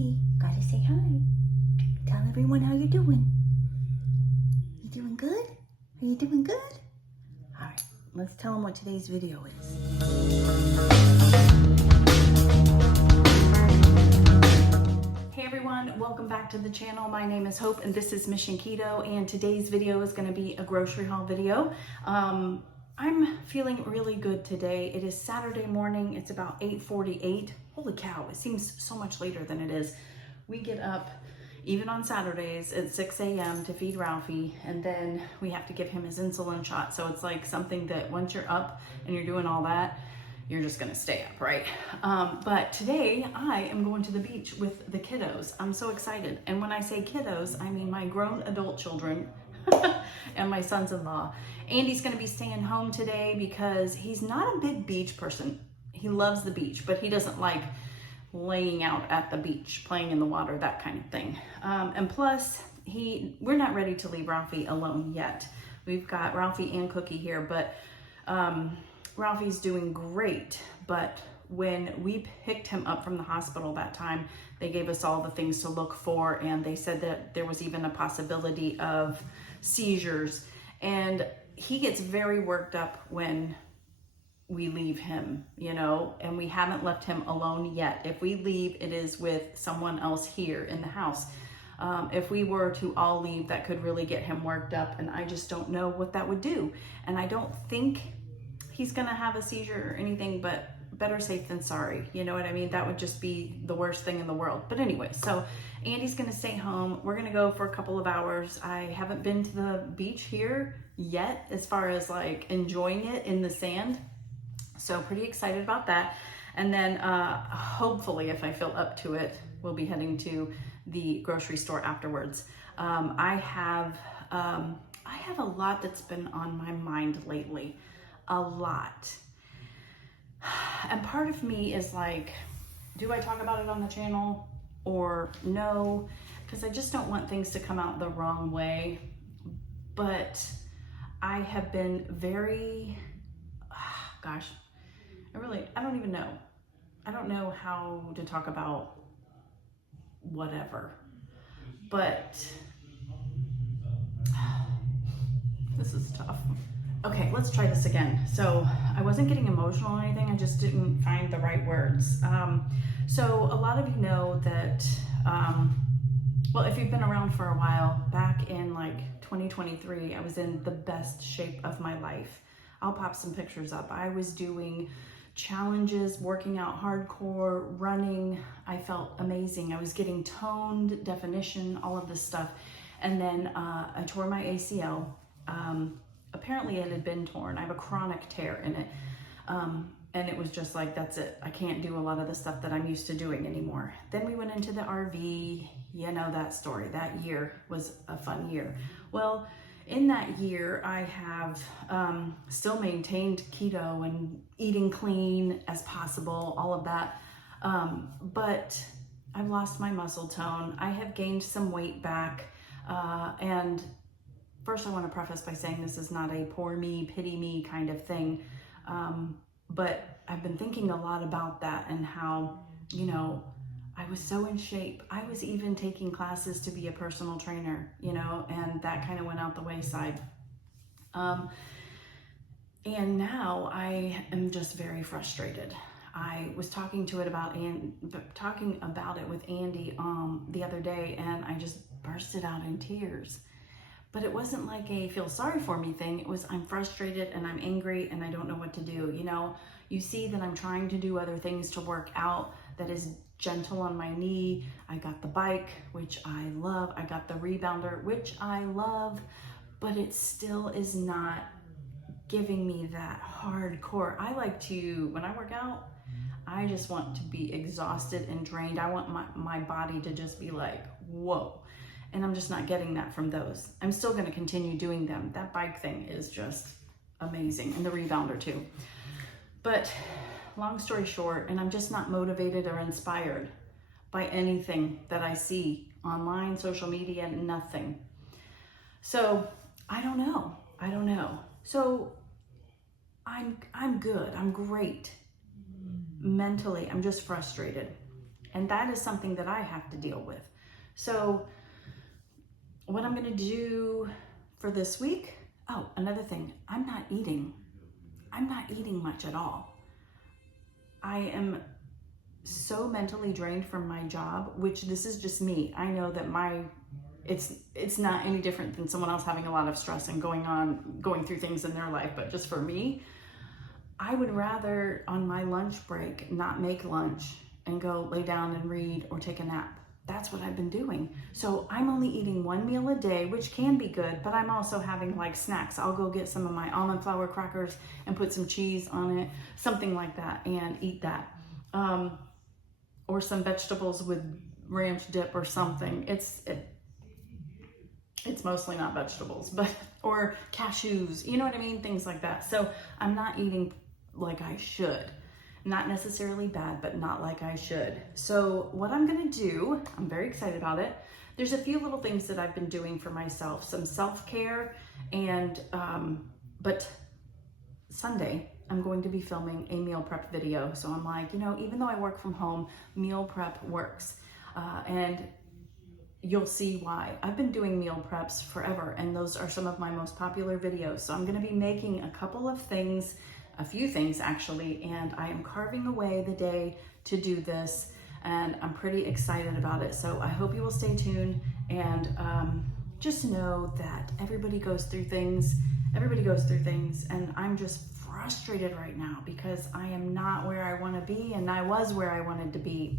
Andy, gotta say hi. Tell everyone how you're doing. You doing good? Are you doing good? All right, let's tell them what today's video is. Hey everyone, welcome back to the channel. My name is Hope and this is Mission Keto, and today's video is going to be a grocery haul video. I'm feeling really good today. It is Saturday morning. It's about 8:48. Holy cow, it seems so much later than it is. We get up even on Saturdays at 6 a.m. to feed Ralphie, and then we have to give him his insulin shot. So it's like something that once you're up and you're doing all that, you're just gonna stay up, right? But today I am going to the beach with the kiddos. I'm so excited. And when I say kiddos, I mean my grown adult children and my sons-in-law. Andy's gonna be staying home today because he's not a big beach person. He loves the beach, but he doesn't like laying out at the beach, playing in the water, that kind of thing. And plus, we're not ready to leave Ralphie alone yet. We've got Ralphie and Cookie here, but Ralphie's doing great. But when we picked him up from the hospital that time, they gave us all the things to look for, and they said that there was even a possibility of seizures. And he gets very worked up when we leave him, you know, and we haven't left him alone yet. If we leave, it is with someone else here in the house. If we were to all leave, that could really get him worked up, and I just don't know what that would do. And I don't think he's gonna have a seizure or anything, but better safe than sorry. You know what I mean? That would just be the worst thing in the world. But anyway, so Andy's gonna stay home. We're gonna go for a couple of hours. I haven't been to the beach here yet, as far as like enjoying it in the sand. So pretty excited about that. And then hopefully, if I feel up to it, we'll be heading to the grocery store afterwards. I have a lot that's been on my mind lately, a lot. And part of me is like, do I talk about it on the channel or no? Because I just don't want things to come out the wrong way. But I have been very, gosh, I don't even know. I don't know how to talk about whatever. But this is tough. Okay, let's try this again. So I wasn't getting emotional or anything. I just didn't find the right words. So a lot of you know that, well, if you've been around for a while, back in like 2023, I was in the best shape of my life. I'll pop some pictures up. I was doing challenges, working out hardcore, running. I felt amazing. I was getting toned, definition, all of this stuff. And then I tore my ACL. Apparently it had been torn. I have a chronic tear in it. And it was just like, that's it. I can't do a lot of the stuff that I'm used to doing anymore. Then we went into the RV. You know that story. That year was a fun year. Well, in that year, I have still maintained keto and eating clean as possible, all of that. But I've lost my muscle tone. I have gained some weight back. And first, I want to preface by saying this is not a poor me, pity me kind of thing. But I've been thinking a lot about that and how, you know, I was so in shape. I was even taking classes to be a personal trainer, you know, and that kind of went out the wayside. And now I am just very frustrated. I was talking about it with Andy the other day, and I just bursted out in tears. But it wasn't like a feel sorry for me thing. It was, I'm frustrated and I'm angry and I don't know what to do. You know, you see that I'm trying to do other things to work out that is gentle on my knee. I got the bike, which I love. I got the rebounder, which I love, but it still is not giving me that hardcore. I like to, when I work out, I just want to be exhausted and drained. I want my body to just be like, whoa. And I'm just not getting that from those. I'm still gonna continue doing them. That bike thing is just amazing, and the rebounder too. But long story short, and I'm just not motivated or inspired by anything that I see online, social media, nothing. So I don't know. So I'm good, I'm great. Mentally, I'm just frustrated. And that is something that I have to deal with. So what I'm gonna do for this week, oh, another thing, I'm not eating much at all. I am so mentally drained from my job, which this is just me. I know that it's not any different than someone else having a lot of stress and going through things in their life, but just for me, I would rather on my lunch break not make lunch and go lay down and read or take a nap. That's what I've been doing. So I'm only eating one meal a day, which can be good, but I'm also having like snacks. I'll go get some of my almond flour crackers and put some cheese on it, something like that, and eat that. Or some vegetables with ranch dip or something. It's mostly not vegetables, but, or cashews, you know what I mean? Things like that. So I'm not eating like I should. Not necessarily bad, but not like I should. So what I'm gonna do, I'm very excited about it. There's a few little things that I've been doing for myself, some self-care, and, but Sunday, I'm going to be filming a meal prep video. So I'm like, you know, even though I work from home, meal prep works. And you'll see why. I've been doing meal preps forever, and those are some of my most popular videos. So I'm gonna be making a couple of things, a few things actually, and I am carving away the day to do this, and I'm pretty excited about it. So I hope you will stay tuned, and just know that everybody goes through things, and I'm just frustrated right now because I am not where I want to be, and I was where I wanted to be.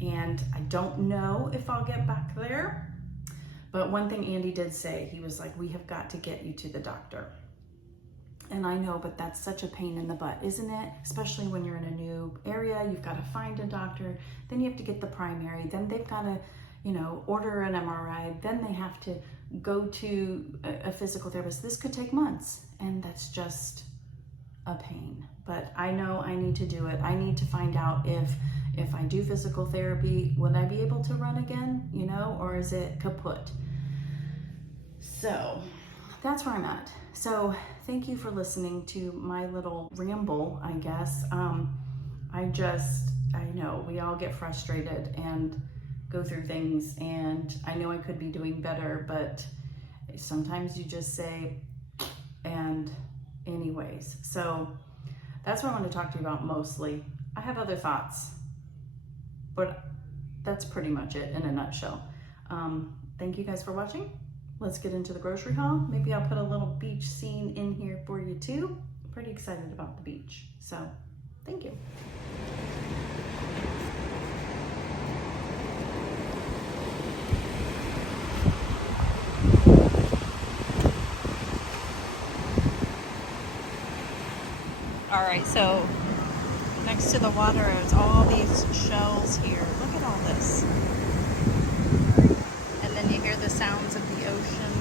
And I don't know if I'll get back there. But one thing Andy did say, he was like, we have got to get you to the doctor. And I know, but that's such a pain in the butt, isn't it? Especially when you're in a new area, you've got to find a doctor, then you have to get the primary, then they've got to, you know, order an MRI, then they have to go to a physical therapist. This could take months, and that's just a pain. But I know I need to do it. I need to find out if I do physical therapy, would I be able to run again, you know, or is it kaput? So that's where I'm at. So thank you for listening to my little ramble, I guess. I know we all get frustrated and go through things, and I know I could be doing better, but sometimes you just say, and anyways. So that's what I want to talk to you about mostly. I have other thoughts, but that's pretty much it in a nutshell. Thank you guys for watching. Let's get into the grocery haul. Maybe I'll put a little beach scene in here for you too. I'm pretty excited about the beach. So, thank you. All right, so next to the water is all these shells here. Look at all this. And then you hear the sounds of the ocean.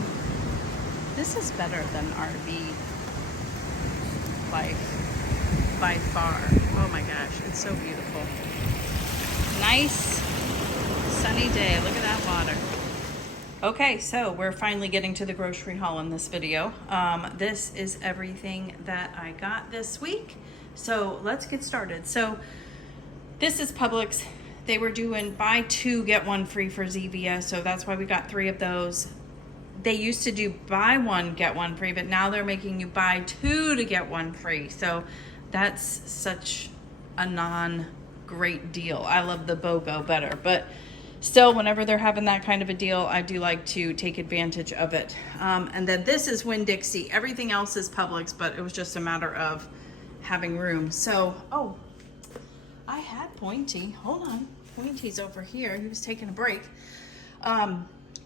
This is better than RV life by far. Oh my gosh, it's so beautiful. Nice sunny day. Look at that water. Okay, so we're finally getting to the grocery haul in this video. This is everything that I got this week. So let's get started. So this is Publix. They were doing buy two, get one free for Zevia. So that's why we got 3 of those. They used to do buy one, get one free, but now they're making you buy 2 to get 1 free. So that's such a non-great deal. I love the BOGO better, but still, whenever they're having that kind of a deal, I do like to take advantage of it. And then this is Winn-Dixie. Everything else is Publix, but it was just a matter of having room. So, oh, I had Pointy. Hold on. Pointy's over here. He was taking a break.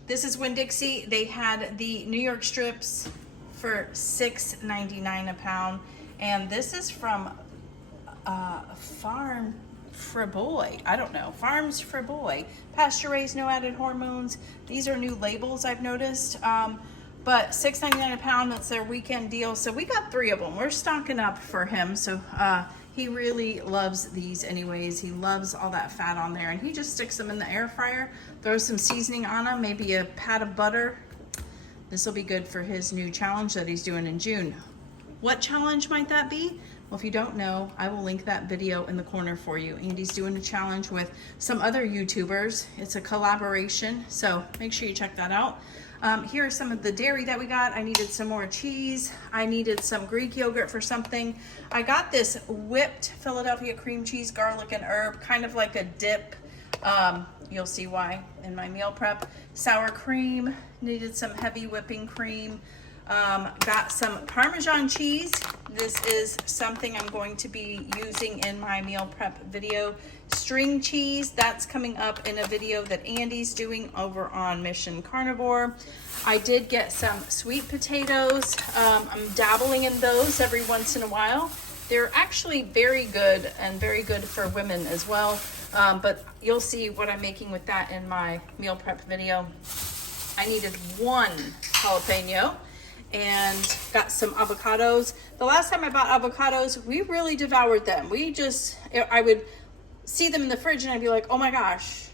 This is Winn-Dixie. They had the New York strips for $6.99 a pound. And this is from Farm Friboy. I don't know. Farms Friboy. Pasture raised, no added hormones. These are new labels I've noticed. But $6.99 a pound, that's their weekend deal. So we got 3 of them. We're stocking up for him. So he really loves these anyways. He loves all that fat on there. And he just sticks them in the air fryer, throws some seasoning on them, maybe a pat of butter. This will be good for his new challenge that he's doing in June. What challenge might that be? Well, if you don't know, I will link that video in the corner for you. Andy's doing a challenge with some other YouTubers. It's a collaboration, so make sure you check that out. Here are some of the dairy that we got. I needed some more cheese. I needed some Greek yogurt for something. I got this whipped Philadelphia cream cheese, garlic and herb, kind of like a dip. You'll see why in my meal prep. Sour cream, needed some heavy whipping cream. Got some Parmesan cheese. This is something I'm going to be using in my meal prep video. String cheese, that's coming up in a video that Andy's doing over on Mission Carnivore. I did get some sweet potatoes. I'm dabbling in those every once in a while. They're actually very good and very good for women as well. But you'll see what I'm making with that in my meal prep video. I needed one jalapeno and got some avocados. The last time I bought avocados, we really devoured them. I would see them in the fridge and I'd be like, oh my gosh,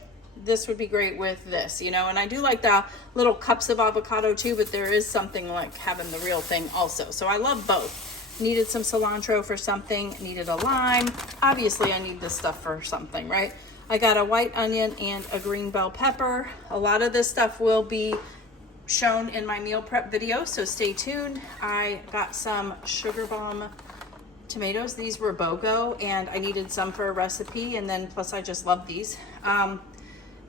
this would be great with this, you know? And I do like the little cups of avocado too, but there is something like having the real thing also. So I love both. Needed some cilantro for something, needed a lime. Obviously I need this stuff for something, right? I got a white onion and a green bell pepper. A lot of this stuff will be shown in my meal prep video, so stay tuned. I got some sugar bomb tomatoes. These were BOGO and I needed some for a recipe, and then plus I just love these.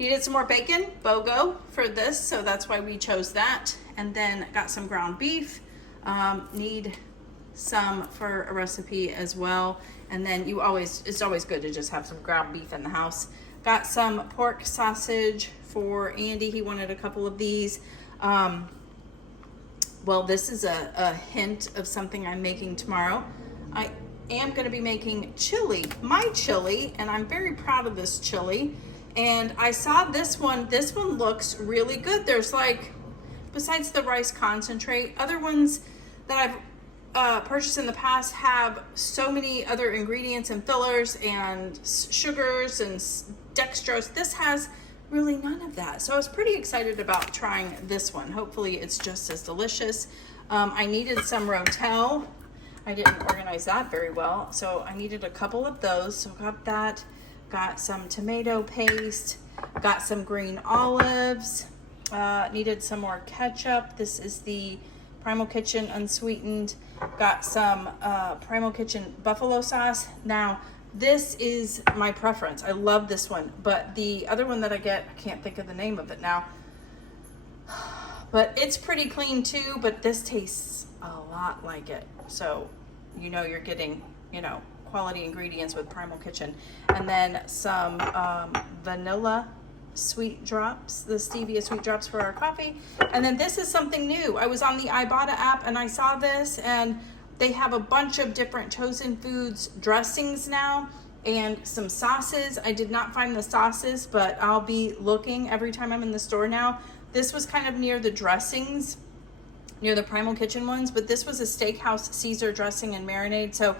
Needed some more bacon, BOGO for this, so that's why we chose that. And then got some ground beef, need some for a recipe as well. And then it's always good to just have some ground beef in the house. Got some pork sausage for Andy. He wanted a couple of these. Well, this is a hint of something I'm making tomorrow. I am going to be making chili, my chili, and I'm very proud of this chili. And I saw this one looks really good. There's like, besides the rice concentrate, other ones that I've purchased in the past have so many other ingredients and fillers and sugars and dextrose. This has really none of that. So I was pretty excited about trying this one. Hopefully it's just as delicious. I needed some Rotel. I didn't organize that very well, so I needed a couple of those. So got that. Got some tomato paste. Got some green olives. Needed some more ketchup. This is the Primal Kitchen unsweetened. Got some Primal Kitchen buffalo sauce. Now, this is my preference. I love this one, but the other one that I get, I can't think of the name of it now, but it's pretty clean too, but this tastes a lot like it. So, you know, you're getting, you know, quality ingredients with Primal Kitchen. And then some vanilla sweet drops, the stevia sweet drops for our coffee. And then this is something new. I was on the Ibotta app and I saw this, and they have a bunch of different Chosen Foods dressings now and some sauces. I did not find the sauces, but I'll be looking every time I'm in the store now. This was kind of near the dressings, near the Primal Kitchen ones, but this was a steakhouse Caesar dressing and marinade. So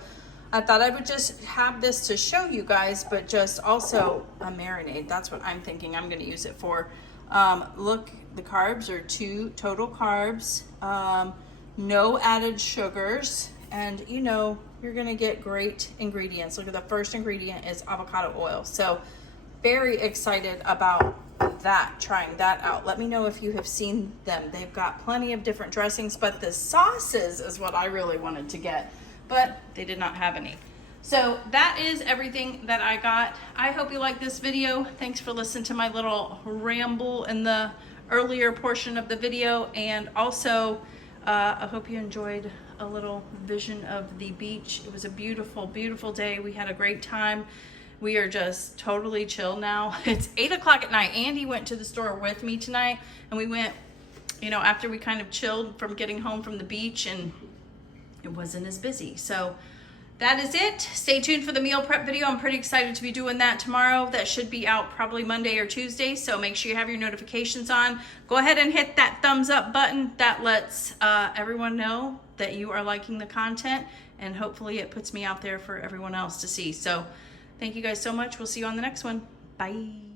I thought I would just have this to show you guys, but just also a marinade. That's what I'm thinking I'm going to use it for. Look, the carbs are 2 total carbs. No added sugars, and you know you're gonna get great ingredients. Look at the first ingredient is avocado oil. So very excited about that, trying that out. Let me know if you have seen them. They've got plenty of different dressings, but the sauces is what I really wanted to get, but they did not have any. So that is everything that I got. I hope you like this video. Thanks for listening to my little ramble in the earlier portion of the video, and also I hope you enjoyed a little vision of the beach. It was a beautiful, beautiful day. We had a great time. We are just totally chill now. It's 8 o'clock at night. Andy went to the store with me tonight, and we went, you know, after we kind of chilled from getting home from the beach, and it wasn't as busy. So that is it. Stay tuned for the meal prep video. I'm pretty excited to be doing that tomorrow. That should be out probably Monday or Tuesday, so make sure you have your notifications on. Go ahead and hit that thumbs up button. That lets everyone know that you are liking the content, and hopefully it puts me out there for everyone else to see. So thank you guys so much. We'll see you on the next one. Bye.